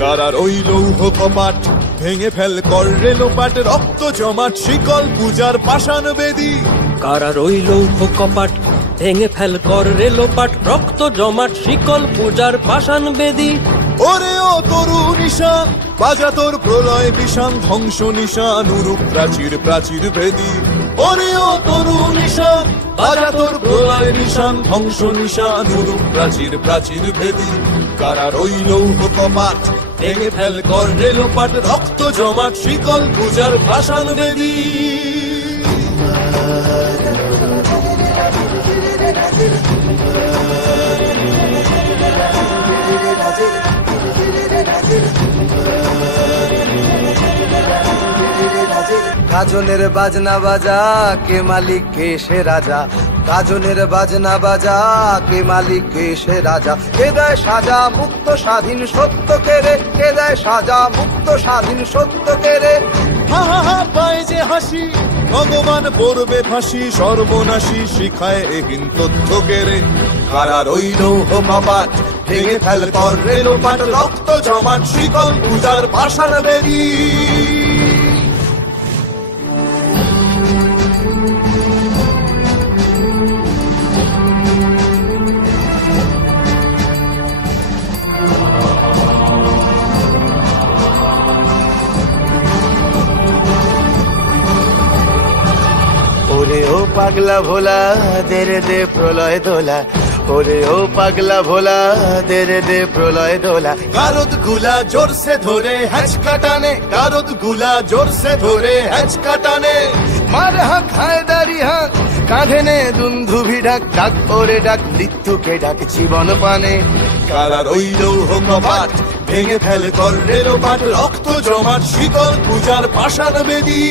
কারার ওই লৌহ কপাট ভেঙে ফেল কর রেলোপাট, রক্ত জমাট শিকল পূজার পাষাণ বেদী। কারার ওই লৌহ কপাট ভেঙে ফেল কর রেলোপাট, রক্ত জমাট শিকল পূজার পাষাণ বেদী। ওরে ও তরু নিশান বাজা তোর প্রলয় বিষান, ধ্বংস নিশান উরূপ প্রাচীর প্রাচীর ভেদী। ওরে ও তরু নিশান বাজা তোর প্রলয় নিশান, ধ্বংস নিশান উরূপ প্রাচীর প্রাচীর ভেদী। কারার ওই লৌহ কপাট ভেঙে ফেল কর রেলোপাট, রক্ত জমাট শিকল পূজার পাষাণ বেদী। গাজনের বাজনা বাজা, কে মালিক কে সে রাজা। গাজনের বাজনা বাজা, কে মালিক কে সে রাজা। কে দেয় সাজা মুক্ত স্বাধীন সত্য কেড়ে, কে দেয় সাজা মুক্ত স্বাধীন সত্য কেড়ে। হা হা হা পায় যে হাসি, ভগবান পড়বে ফাঁসি, সর্বনাশী শিখায় এহীন তথ্য কেড়ে। কারার ওই লৌহ কপাট ভেঙে ফেল কর রেলোপাট, রক্ত জমাট শিকল পূজার পাষাণ বেদী। ওরে ও পাগলা ভোলা দে রে দে প্রলয় দোলা। ওরে ও পাগলা ভোলা দে রে দে প্রলয় দোলা। গারদ গুলা জোরসে ধরে হ্যাচকা টানে, গারদ গুলা জোরসে ধরে হ্যাচকা টানে। মার হাঁক হায়দারি হাঁক কাঁধে নে দুন্ধুভি ডাক, ডাক ওরে ডাক মৃত্যুকে ডাক জীবন পানে। কারার ওই লৌহ কপাট ভেঙে ফেল কর রেলোপাট, রক্ত জমাট শিকল পূজার পাষাণ বেদী।